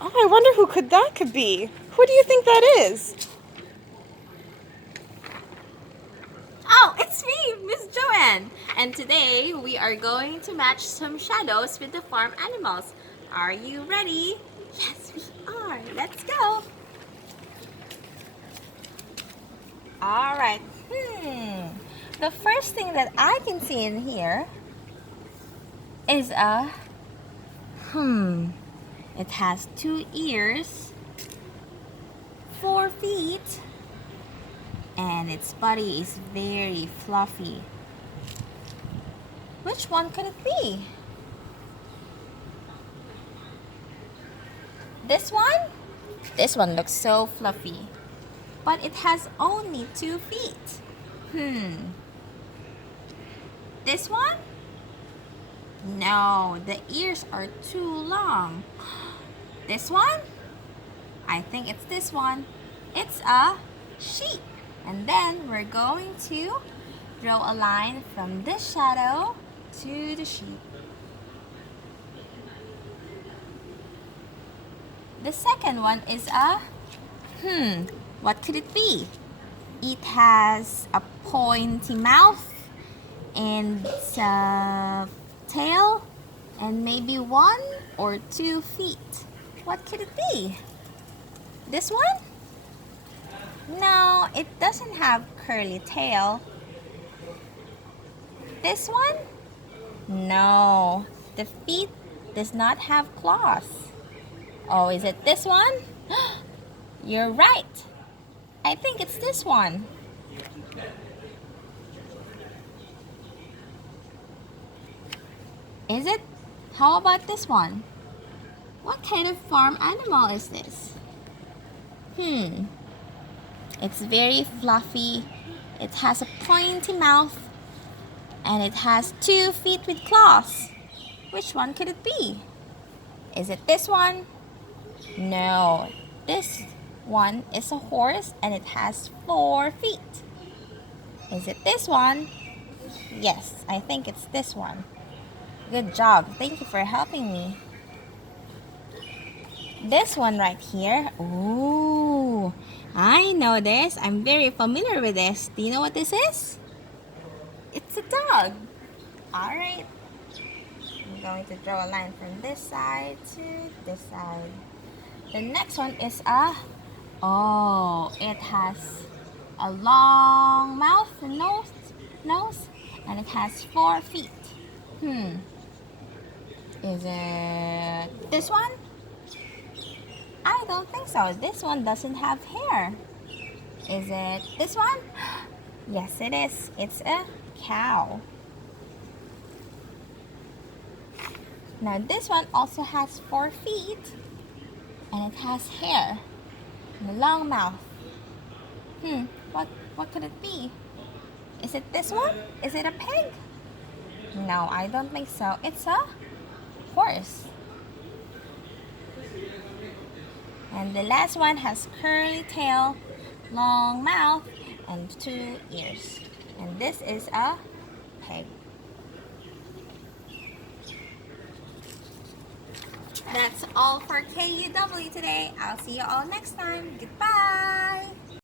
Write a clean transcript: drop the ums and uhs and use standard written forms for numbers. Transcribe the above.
Oh, I wonder who that could be. Who do you think that is? Oh, it's me, Miss Joanne! And today we are going to match some shadows with the farm animals. Are you ready? Yes, we are. Let's go! Alright, the first thing that I can see in here is it has 2 ears, 4 feet, and its body is very fluffy. Which one could it be? This one? This one looks so fluffy, but it has only 2 feet. This one? No, the ears are too long. This one? I think it's this one. It's a sheep. And then we're going to draw a line from this shadow to the sheep. The second one is a, what could it be? It has a pointy mouth and a tail and maybe 1 or 2 feet. What could it be? This one? No, it doesn't have curly tail. This one? No, the feet does not have claws. Oh, is it this one? You're right. I think it's this one. Is it? How about this one? What kind of farm animal is this? It's very fluffy. It has a pointy mouth and it has 2 feet with claws. Which one could it be? Is it this one? No, this one is a horse and it has 4 feet. Is it this one? Yes, I think it's this one. Good job. Thank you for helping me. This one right here. Ooh, I know this. I'm very familiar with this. Do you know what this is? It's a dog. Alright. I'm going to draw a line from this side to this side. The next one is it has a long mouth and nose, and it has 4 feet. Is it this one? I don't think so. This one doesn't have hair. Is it this one? Yes, it is. It's a cow. Now this one also has 4 feet and it has hair and a long mouth. What could it be? Is it this one? Is it a pig? No, I don't think so. It's a horse. And the last one has curly tail, long mouth, and 2 ears. And this is a pig. That's all for KUW today. I'll see you all next time. Goodbye!